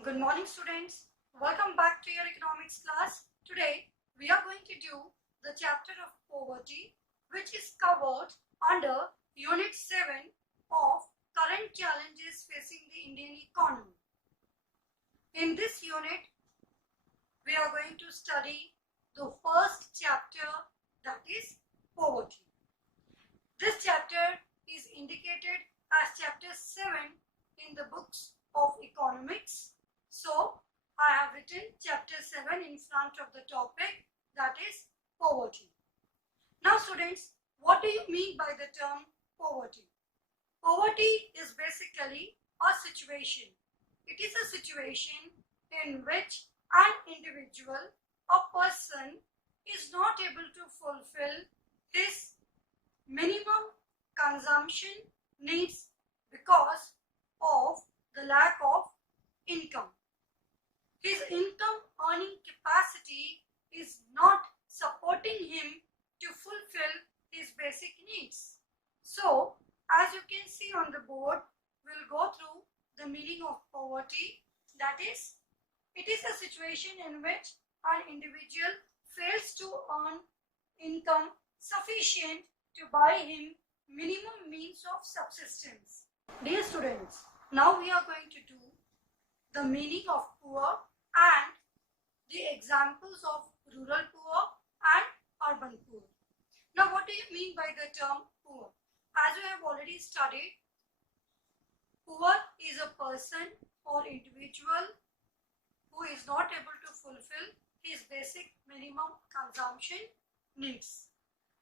Good morning, students. Welcome back to your economics class. Today we are going to do the chapter of poverty, which is covered under Unit 7 of current challenges facing the Indian economy. In this unit, we are going to study the first chapter, that is poverty. This chapter is indicated as chapter 7 in the books of economics. So, I have written chapter 7 in front of the topic, that is poverty. Now students, what do you mean by the term poverty? Poverty is basically a situation. It is a situation in which an individual, a person, is not able to fulfill his minimum consumption needs because of the lack of income. His income earning capacity is not supporting him to fulfill his basic needs. So, as you can see on the board, we'll go through the meaning of poverty. That is, it is a situation in which an individual fails to earn income sufficient to buy him minimum means of subsistence. Dear students, now we are going to do the meaning of poor and the examples of rural poor and urban poor. Now, what do you mean by the term poor? As we have already studied, poor is a person or individual who is not able to fulfill his basic minimum consumption needs,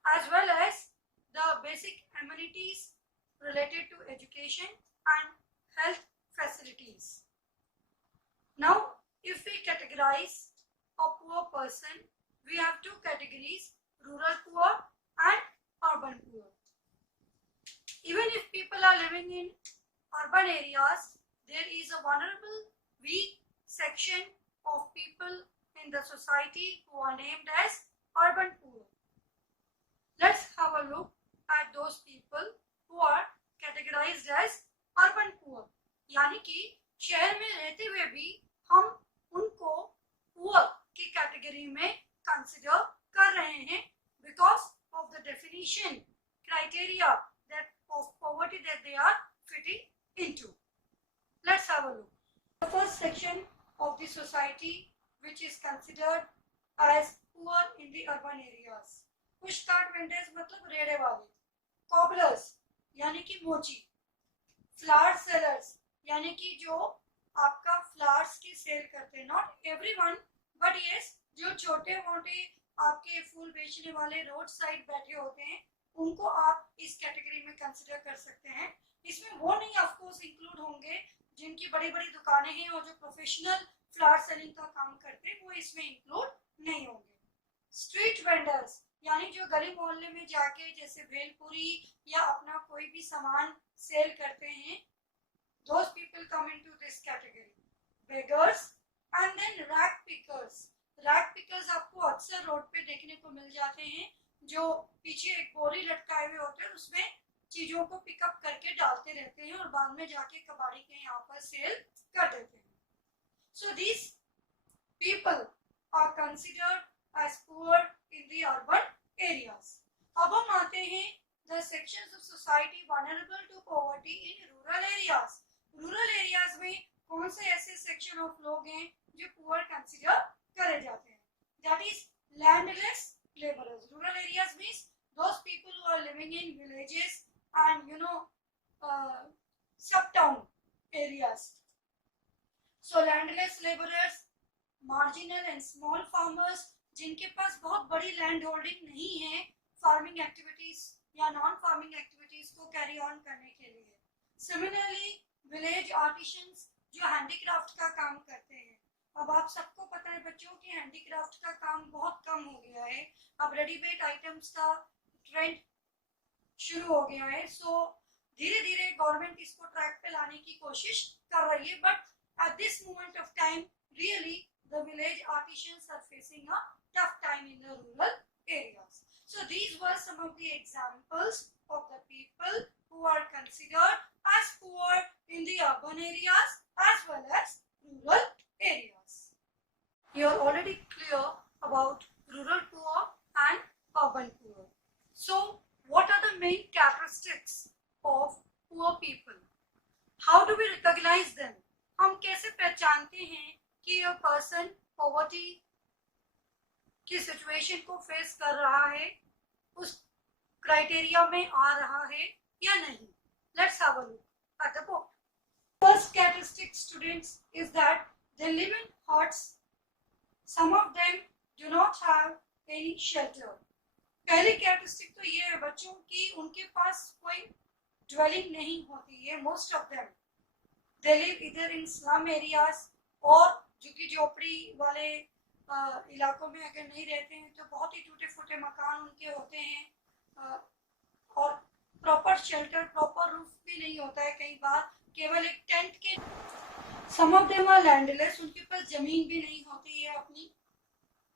as well as the basic amenities related to education and health facilities. Now, if we categorize a poor person, we have two categories, rural poor and urban poor. Even if people are living in urban areas, there is a vulnerable, weak section of people in the society who are named as urban poor. Let's have a look at those people who are categorized as urban poor. यानी कि शहर में रहते हुए भी हम उनको poor की कैटेगरी में कंसिडर कर रहे हैं because of the definition criteria that of poverty that they are fitting into. Let's have a look. The first section of the society which is considered as poor in the urban areas. Push cart vendors मतलब रेड़े वाले, cobbler's यानी कि मोची, flower sellers यानी कि जो आपका flowers की सेल करते हैं, नॉट एवरीवन बट यस, जो छोटे मोटे आपके फूल बेचने वाले रोड साइड बैठे होते हैं उनको आप इस कैटेगरी में कंसिडर कर सकते हैं. इसमें वो नहीं ऑफ कोर्स इंक्लूड होंगे जिनकी बड़ी बड़ी दुकानें हैं और जो प्रोफेशनल फ्लावर सेलिंग का काम करते हैं, वो इसमें इंक्लूड नहीं होंगे. स्ट्रीट वेंडर्स यानी जो गली मोहल्ले में जाके जैसे भेलपुरी या अपना कोई भी सामान सेल करते हैं, those people come into this category. Beggars and then rag pickers. Rag pickers आपको अक्सर रोड पे देखने को मिल जाते हैं, जो पीछे एक बोरी लटकाए हुए होते हैं, उसमें चीजों को पिकअप करके डालते रहते हैं और बाद में जाके कबाड़ी के यहाँ पर सेल कर देते हैं. So these people are considered as poor in the urban areas. अब हम आते हैं the sections of society vulnerable to poverty in rural areas. Rural areas में कौन से ऐसे सेक्शन ऑफ लोग हैं जो पुअर कंसिडर करे जाते हैं? That is landless labourers. Rural areas means those people who are living in villages and sub town areas. So landless labourers, marginal and small farmers, जिनके पास बहुत बड़ी लैंड होल्डिंग नहीं है फार्मिंग एक्टिविटीज या नॉन फार्मिंग एक्टिविटीज को carry on करने के लिए. सिमिलरली विलेज आर्टिशंस जो हैंडीक्राफ्ट का काम करते हैं. अब आप सबको पता है बच्चों की हैंडीक्राफ्ट का काम बहुत कम हो गया है. अब रेडीमेड आइटम्स का ट्रेंड शुरू हो गया है. सो धीरे धीरे गवर्नमेंट इसको ट्रैक पे लाने की कोशिश कर रही है, but at this moment of time really the village artisans are facing a tough time in the rural areas. So these were some of the examples of the people who are considered as poor in the urban areas as well as rural You are already clear about rural poor and urban poor. So, what are the main characteristics of poor people? How do we recognize them? हम कैसे पहचानते हैं कि यह person poverty की situation को face कर रहा है, उस क्राइटेरिया में आ रहा है या नहीं? Let's have a look at the book. First characteristic, students, is that they live in huts. Some of them do not have any shelter. पहली कैरेक्टरिस्टिक तो ये है बच्चों की उनके पास कोई ड्वेलिंग नहीं होती है. Most of them they live इधर इन स्लम एरियाज, और जो कि झोपड़ी वाले इलाकों में अगर नहीं रहते हैं तो बहुत ही टूटे फूटे मकान उनके होते हैं, और प्रॉपर शेल्टर, प्रॉपर रूफ भी नहीं होता है. कई बार केवल एक टेंट के. सम ऑफ देम आर लैंडलेस, उनके पास जमीन भी नहीं होती है अपनी.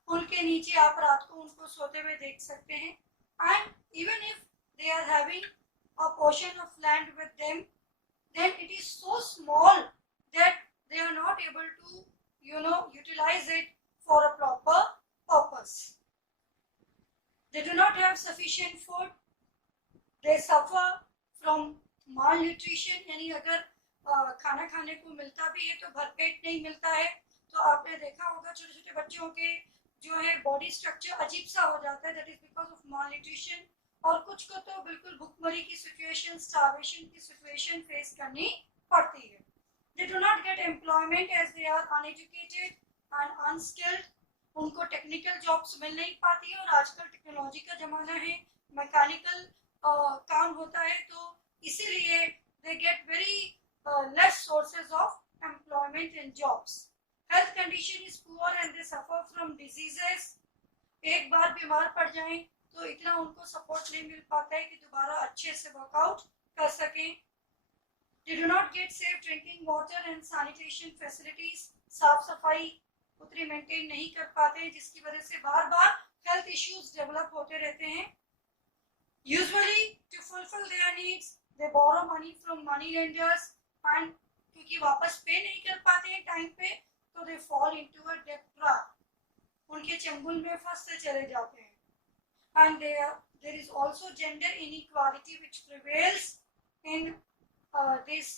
उनके नीचे आप रात को उनको सोते हुए देख सकते हैं. And even if they are having a portion of land with them, then it is so small that they are not able to, utilize it for a proper purpose. They do not have sufficient food. They suffer from malnutrition. यानी अगर खाना खाने को मिलता भी है तो भरपेट नहीं मिलता है. तो आपने देखा होगा छोटे छोटे बच्चों के जो है बॉडी स्ट्रक्चर अजीब सा हो जाता है. That is because of malnutrition. और कुछ को तो बिल्कुल भुखमरी की सिचुएशन, स्टार्वेशन की सिचुएशन फेस करनी पड़ती है. They do not get employment as they are uneducated and unskilled. उनको टेक्निकल जॉब्स मिल नहीं पाती है, और आजकल टेक्नोलॉजी का जमाना है, मैकेनिकल काम होता है, तो इसीलिए they get very less sources of employment and jobs. Health condition is poor and they suffer from diseases. एक बार बीमार पड़ जाएं तो इतना उनको सपोर्ट नहीं मिल पाता है कि दोबारा अच्छे से वर्कआउट कर सकें. दे do not gate safe drinking water and sanitation facilities. साफ सफाई उतनी मेंटेन नहीं कर पाते, जिसकी वजह से बार बार हेल्थ इश्यूज डेवलप होते रहते हैं. Usually to fulfil their needs they borrow money from money lenders, and क्योंकि वापस पे नहीं कर पाते हैं टाइम पे, तो they fall into a debt trap. उनके चंगुल में फंसते चले जाते हैं. And there is also gender inequality which prevails in this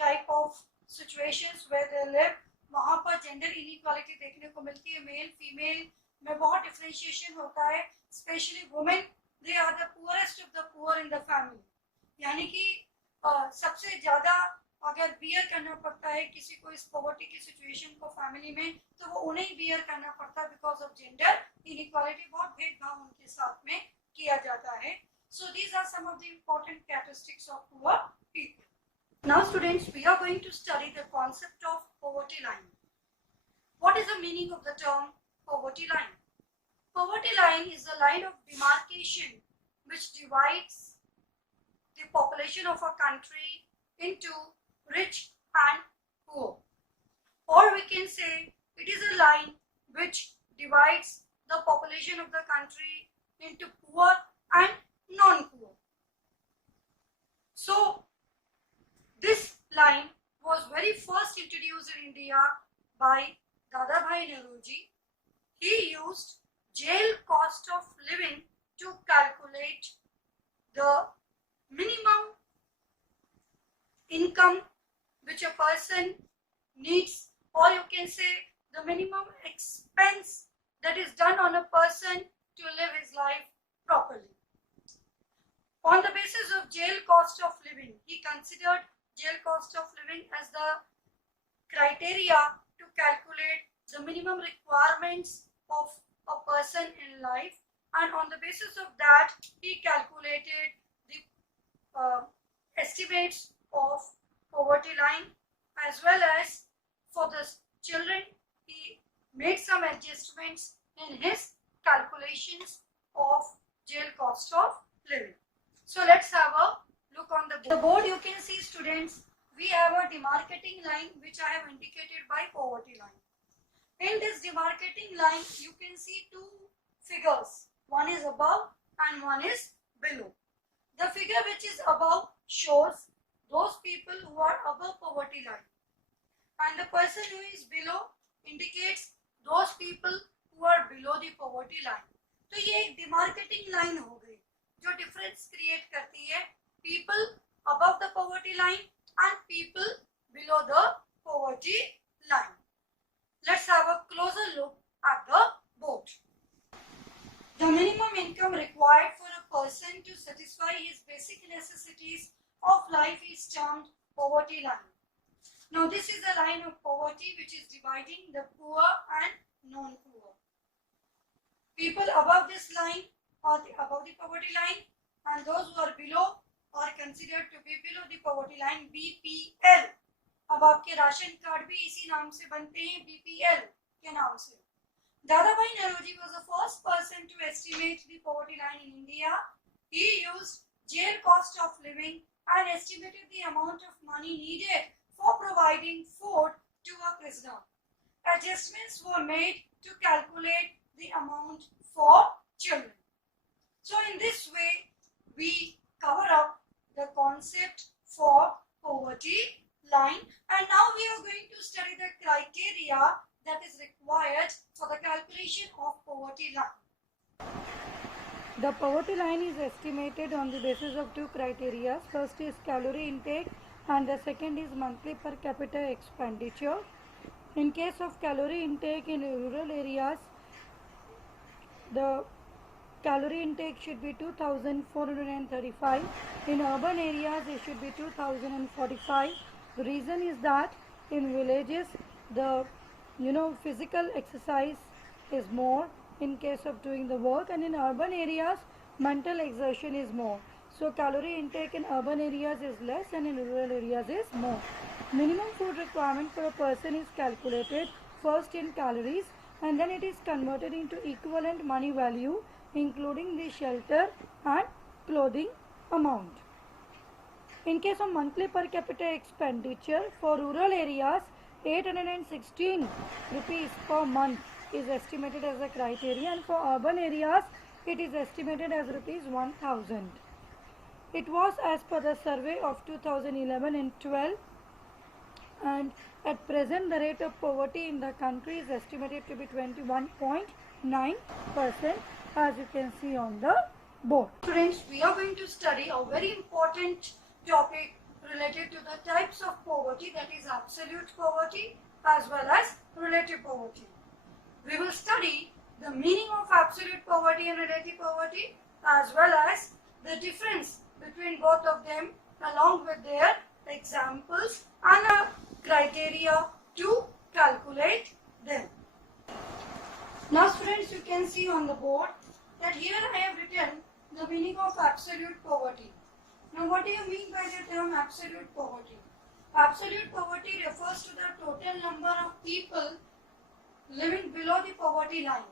type of situations where they live. वहाँ पर gender inequality देखने को मिलती है. मेल फीमेल में बहुत डिफरेंशिएशन होता है. Specially women, they are the poorest of the poor in the family. यानी कि सबसे ज़्यादा अगर बियर करना पड़ता है किसी को इस पॉवर्टी की सिचुएशन को फैमिली में, तो वो उन्हें बियर करना पड़ता है बिकॉज ऑफ जेंडर इनइक्वालिटी. बहुत भेदभाव उनके साथ में किया जाता है. So these are some of the important characteristics of poor people. Now students, we are going to study the concept of poverty line. What is the meaning of the term poverty line? Poverty line is a line of demarcation which divides the population of a country into rich and poor. Or we can say it is a line which divides the population of the country into poor and non-poor. So this line was very first introduced in India by Dadabhai Naoroji. He used jail cost of living to calculate the minimum income which a person needs, or you can say the minimum expense that is done on a person to live his life properly. On the basis of jail cost of living, he considered jail cost of living as the criteria to calculate the minimum requirements of a person in life, and on the basis of that he calculated the estimates of poverty line, as well as for the children he made some adjustments in his calculations of jail cost of living. So let's have a look on the board. You can see, students, we have a demarcating line which I have indicated by poverty line. In this demarcating line you can see two figures. One is above and one is below. The figure which is above shows those people who are above poverty line, and the person who is below indicates those people who are below the poverty line. तो ये एक demarcating line हो गई जो difference create करती है people above the poverty line and people below the poverty line. Let's have a closer look at the board. The minimum income required for a person to satisfy his basic necessities of life is termed poverty line. Now this is a line of poverty which is dividing the poor and non-poor. People above this line are above the poverty line and those who are below are considered to be below the poverty line, BPL. अब आपके ration card भी इसी नाम से बनते हैं, BPL के नाम से. Dadabhai Naoroji was the first person to estimate the poverty line in India. He used jail cost of living and estimated the amount of money needed for providing food to a prisoner. Adjustments were made to calculate the amount for children. So in this way, we cover up the concept for poverty line, and now we are going to study the criteria that is required for the calculation of poverty line. The poverty line is estimated on the basis of two criteria. First is calorie intake and the second is monthly per capita expenditure. In case of calorie intake in rural areas, the calorie intake should be 2435. In urban areas it should be 2045. The reason is that in villages the physical exercise is more in case of doing the work, and in urban areas mental exertion is more. So calorie intake in urban areas is less and in rural areas is more. Minimum food requirement for a person is calculated first in calories and then it is converted into equivalent money value including the shelter and clothing amount. In case of monthly per capita expenditure for rural areas, 816 rupees per month is estimated as a criteria, and for urban areas it is estimated as rupees 1000. It was as per the survey of 2011 and 12, and at present the rate of poverty in the country is estimated to be 21.9%, as you can see on the board. Students, we are going to study a very important topic related to the types of poverty, that is absolute poverty as well as relative poverty. We will study the meaning of absolute poverty and relative poverty as well as the difference between both of them along with their examples and a criteria to calculate them. Now students, you can see on the board that here I have written the meaning of absolute poverty. Now what do you mean by the term absolute poverty? Absolute poverty refers to the total number of people living below the poverty line.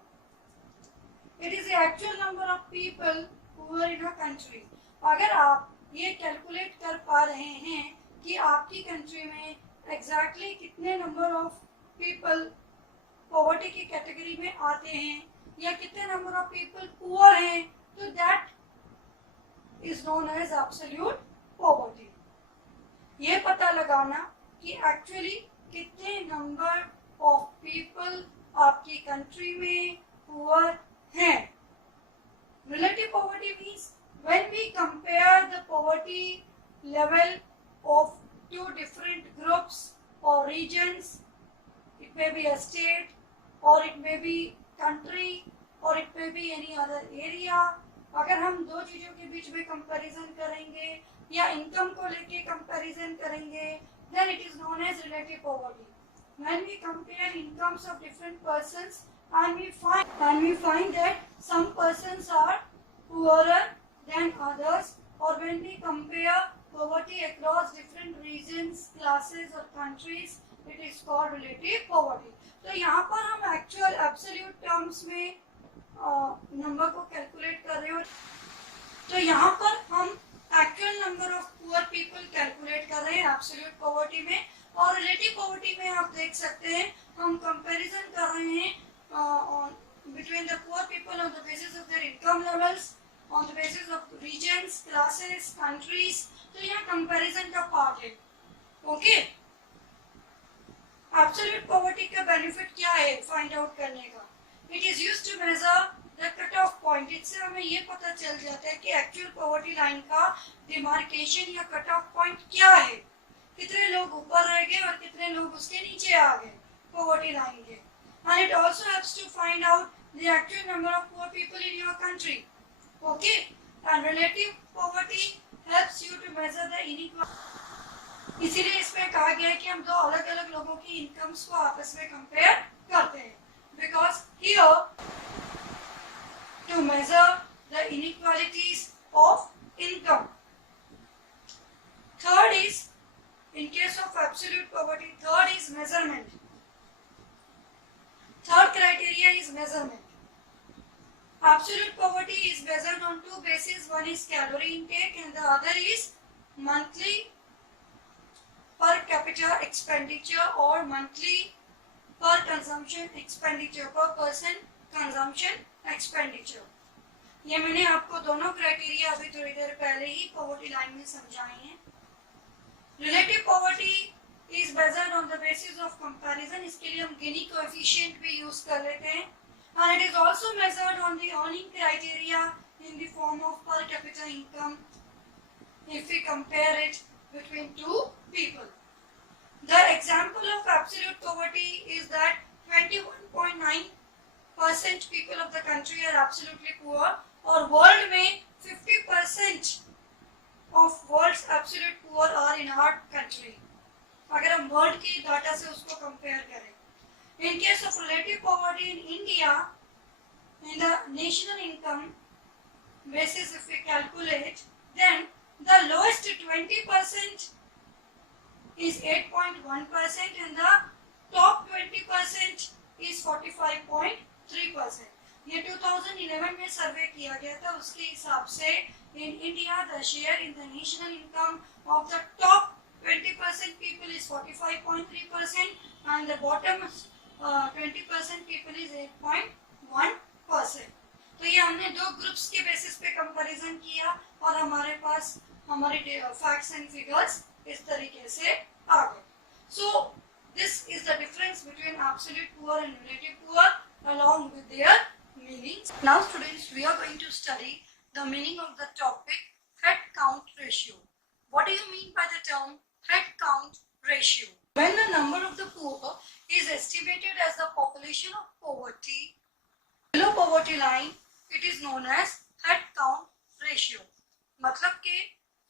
It is the actual number of people who are in a country. अगर आप ये calculate कर पा रहे हैं कि आपकी country में एग्जैक्टली कितने नंबर ऑफ पीपल पॉवर्टी की कैटेगरी में आते हैं या कितने नंबर ऑफ पीपल पुअर हैं, तो that is known as absolute poverty. ये पता लगाना कि एक्चुअली कितने नंबर ऑफ पीपल आपकी कंट्री में पुअर हैं. Relative poverty means when we compare the poverty level of two different groups or regions, it may be a state or it may be country or it may be any other area. अगर हम दो चीजों के बीच में comparison करेंगे या income को लेके कंपैरिजन करेंगे, then it is known as relative poverty. When we compare incomes of different persons and we find that some persons are poorer than others, or when we compare poverty across different regions, classes or countries, it is called relative poverty. तो यहाँ पर हम actual absolute terms में number को calculate कर रहे हो, तो यहाँ पर हम actual number of poor people calculate कर रहे हैं एब्सोल्यूट पॉवर्टी में, और रिलेटिव पॉवर्टी में आप देख सकते हैं हम कंपैरिजन कर रहे हैं between the poor people on the basis of their income levels, on the basis of regions, classes, countries. तो यहाँ कंपैरिजन का पार्ट है. ओके, एब्सोल्यूट पॉवर्टी का बेनिफिट क्या है फाइंड आउट करने का? It is used to measure the cut off point. इससे हमें ये पता चल जाता है कि एक्चुअल पॉवर्टी लाइन का डिमार्केशन या कट ऑफ पॉइंट क्या है, कितने लोग ऊपर रह गए और कितने लोग उसके नीचे आ गए पॉवर्टी लाइन के। And it also helps to find out the actual number of poor people in your country. Okay, and relative poverty helps you to measure the inequality. इसीलिए इसमें कहा गया है कि हम दो अलग अलग लोगों की इनकम्स को आपस में कंपेयर करते हैं, because here to measure the inequalities of income. Third is, in case of absolute poverty, third is measurement. Third criteria is measurement. Absolute poverty is measured on two bases. One is calorie intake and the other is monthly per capita expenditure or monthly per consumption expenditure, per person consumption expenditure. ये मैंने आपको दोनों criteria अभी थोड़ी देर पहले ही poverty line में समझाए हैं। Relative poverty is measured on the basis of comparison. इसके लिए हम गिनी कोएफिशिएंट भी यूज कर लेते हैं। And it is also measured on the earning criteria in the form of per capita income if we compare it between two people. The example of absolute poverty is that 21.9% people of the country are absolutely poor, और world में 50% of world's absolute poor are in our country. अगर हम world की data से उसको compare करें, in case of relative poverty in India, in the national income basis if we calculate, then the lowest 20% is 8.1% and the top 20% is 45.3%. ये 2011 में सर्वे किया गया था, उसके हिसाब से in India the share in the national income of the top 20% people is 45.3% and the bottom 20% people is 8.1%. तो ये हमने दो ग्रुप्स के बेसिस पे कंपैरिजन किया और हमारे पास हमारे फैक्ट्स एंड फिगर्स इस तरीके से आ गए। So this is the difference between absolute poor and relative poor along with their meanings. Now students, we are going to study the meaning of the topic head count ratio. What do you mean by the term head count ratio? When the number of the poor is estimated as the population of poverty below poverty line, it is known as head count ratio. मतलब कि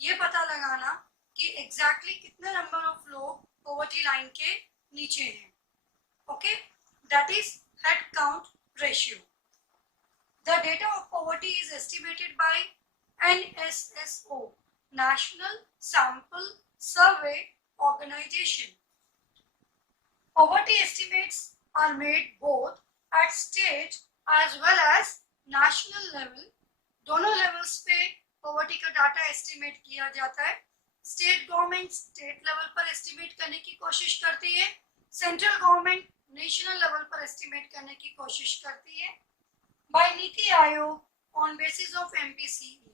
ये पता लगाना कि exactly कितने number of लोग poverty line के नीचे हैं। Okay, that is head count ratio. The data of poverty is estimated by NSSO, National Sample Survey Organization. Poverty estimates are made both at state as well as national level. दोनों levels पे poverty का data estimate किया जाता है। State government state level पर estimate करने की कोशिश करती है, सेंट्रल गवर्नमेंट नेशनल लेवल पर एस्टिमेट करने की कोशिश करती है। By Niti Aayog on basis of MPCE.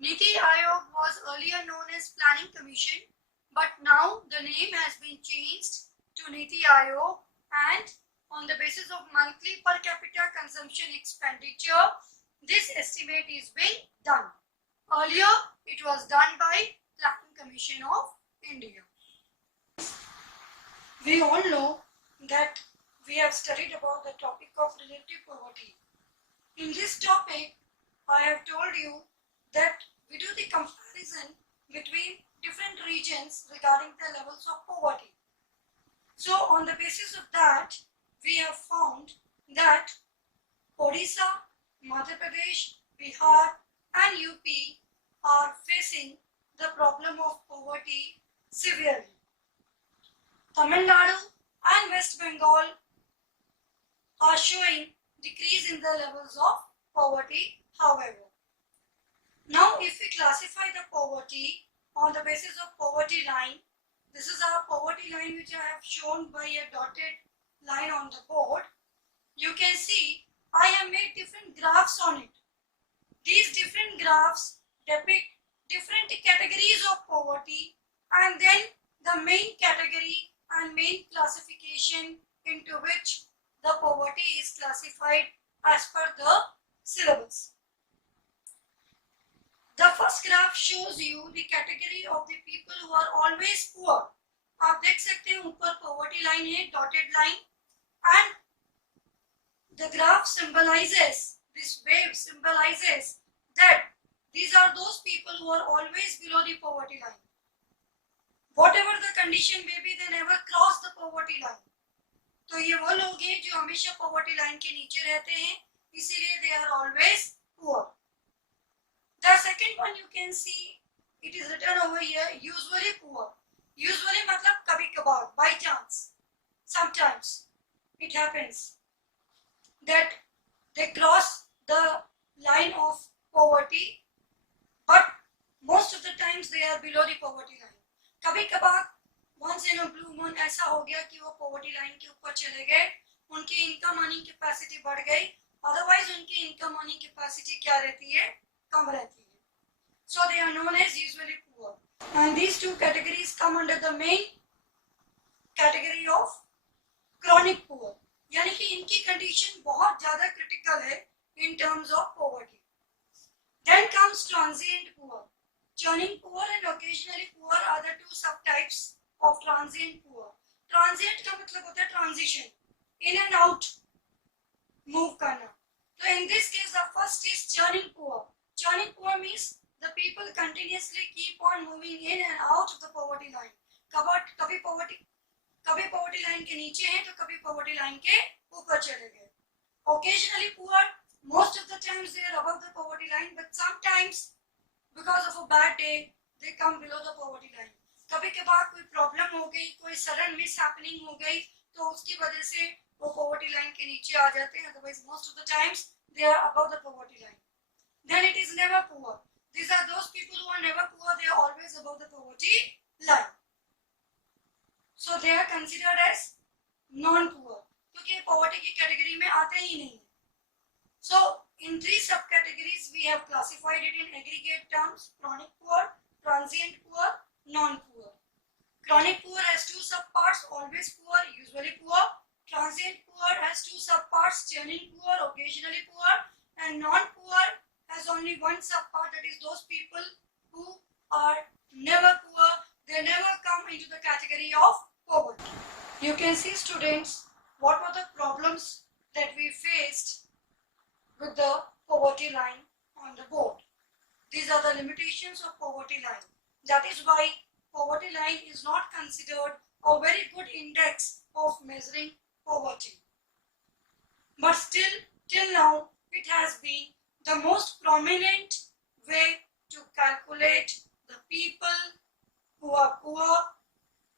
Niti Aayog was earlier known as Planning Commission, but now the name has been changed to Niti Aayog, and on the basis of monthly per capita consumption expenditure, this estimate is being done. Earlier, it was done by Planning Commission of India. We all know that we have studied about the topic of relative poverty. In this topic, I have told you that we do the comparison between different regions regarding the levels of poverty. So on the basis of that, we have found that Odisha, Madhya Pradesh, Bihar and UP are facing the problem of poverty severely. Tamil Nadu and West Bengal are showing decrease in the levels of poverty, however. Now if we classify the poverty on the basis of poverty line, this is our poverty line which I have shown by a dotted line on the board. You can see I have made different graphs on it. These different graphs depict different categories of poverty and then the main category and main classification into which the poverty is classified as per the syllabus. The first graph shows you the category of the people who are always poor. आप देख सकते हैं ऊपर poverty line है, dotted line, and the graph symbolizes, this wave symbolizes that these are those people who are always below the poverty line. Whatever the condition may be, they never cross the poverty line. तो ये वो लोग हैं जो हमेशा poverty line के नीचे रहते हैं, इसीलिए they are always poor. The second one you can see, it is written over here, usually poor. Usually मतलब कभी कभार, by chance, sometimes it happens that they cross the line of poverty, but most of the times they are below the poverty line. कभी कभार once in a blue moon ऐसा हो गया कि वो poverty line के ऊपर चले गए, उनकी income earning capacity बढ़ गई, otherwise उनकी income earning capacity क्या रहती है, कम रहती है. So they are known as usually poor. And these two categories come under the main category of chronic poor. यानी कि इनकी condition बहुत ज़्यादा critical है in terms of poverty. Then comes transient poor. Churning poor and occasionally poor are the two subtypes of transient poor. Transient का मतलब होता है transition, in and out, move करना. So in this case, the first is churning poor. Churning poor means the people continuously keep on moving in and out of the poverty line. कभी poverty line के नीचे हैं तो कभी poverty line के ऊपर चले गए. Occasionally poor, most of the times they are above the poverty line, but sometimes because of a bad day they come below the poverty line. कभी कभार कोई problem हो गई, कोई sudden mishappening हो गई, तो उसकी वजह से वो poverty line के नीचे आ जाते हैं. Otherwise most of the times they are above the poverty line. Then it is never poor. These are those people who are never poor, they are always above the poverty line. So they are considered as non-poor, क्योंकि poverty की category में आते ही नहीं. So in three subcategories we have classified it in aggregate terms: chronic poor, transient poor, non-poor. Chronic poor has two subparts: always poor, usually poor. Transient poor has two subparts: churning poor, occasionally poor. And non-poor has only one subpart, that is those people who are never poor, they never come into the category of poverty. You can see, students, what were the problems that we faced with the poverty line on the board. These are the limitations of poverty line. That is why poverty line is not considered a very good index of measuring poverty. But still, till now, it has been the most prominent way to calculate the people who are poor.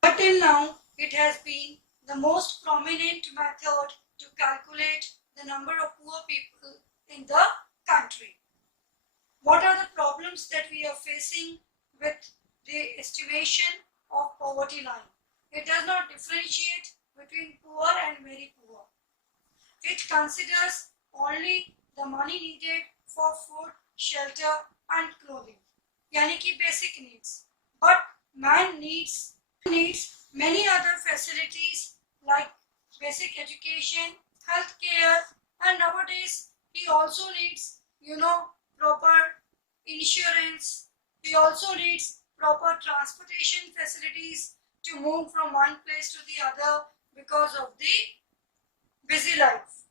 But till now, it has been the most prominent method to calculate the number of poor people in the country. What are the problems that we are facing with the estimation of poverty line? It does not differentiate between poor and very poor. It considers only the money needed for food, shelter and clothing, यानी कि basic needs. But man needs many other facilities like basic education, health care, and nowadays he also needs, proper insurance. He also needs proper transportation facilities to move from one place to the other because of the busy life.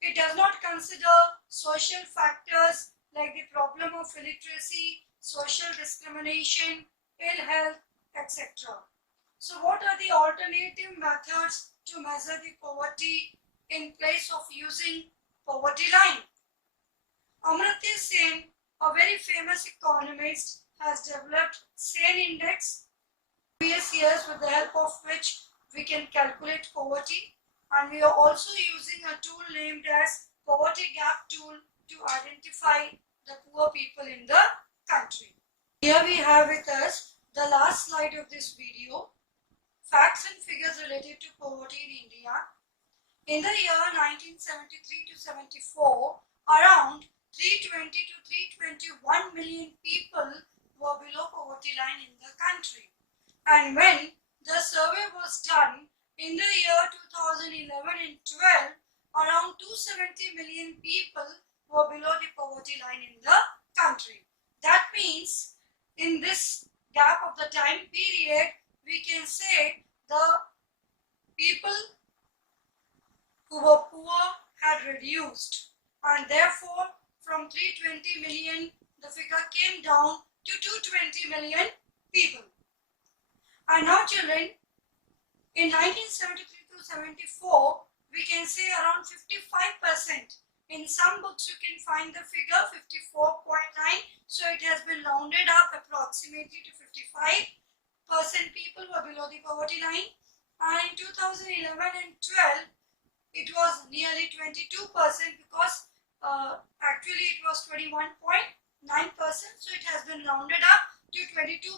It does not consider social factors like the problem of illiteracy, social discrimination, ill health, etc. So what are the alternative methods to measure the poverty in place of using poverty line? Amartya Sen, a very famous economist, has developed Sen Index previous years, with the help of which we can calculate poverty, and we are also using a tool named as Poverty Gap Tool to identify the poor people in the country. Here we have with us the last slide of this video, facts and figures related to poverty in India. In the year 1973 to 74, around 320 to 321 million people were below poverty line in the country. And when the survey was done in the year 2011 and 12, around 270 million people were below the poverty line in the country. That means in this gap of the time period, we can say the people who were poor had reduced, and therefore from 320 million the figure came down to 220 million people. And now children, in 1973 to 74, we can say around 55%. In some books you can find the figure 54.9, so it has been rounded up approximately to 55% people were below the poverty line. And in 2011 and 12, it was nearly 22% because actually it was 21.9%, so it has been rounded up to 22%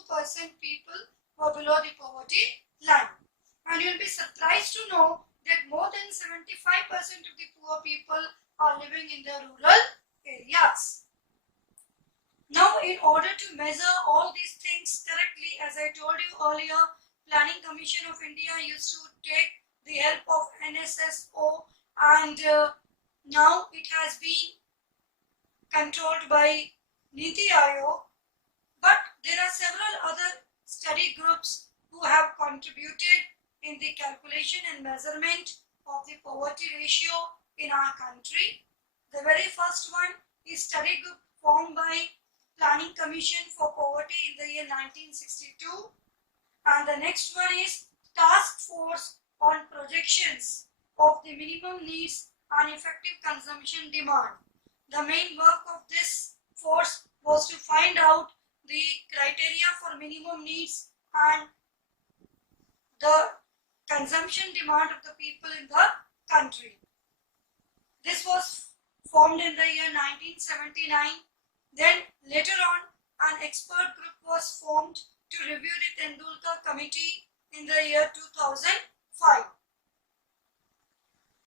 people were below the poverty line. And you'll be surprised to know that more than 75% of the poor people are living in the rural areas. Now, in order to measure all these things correctly, as I told you earlier, Planning Commission of India used to take the help of NSSO, and now it has been controlled by Niti Aayog. But there are several other study groups who have contributed in the calculation and measurement of the poverty ratio in our country. The very first one is study group formed by Planning Commission for Poverty in the year 1962, and the next one is Task Force on Projections of the Minimum Needs and Effective Consumption Demand. The main work of this force was to find out the criteria for minimum needs and the consumption demand of the people in the country. This was formed in the year 1979. Then later on, an expert group was formed to review the Tendulkar Committee in the year 2005.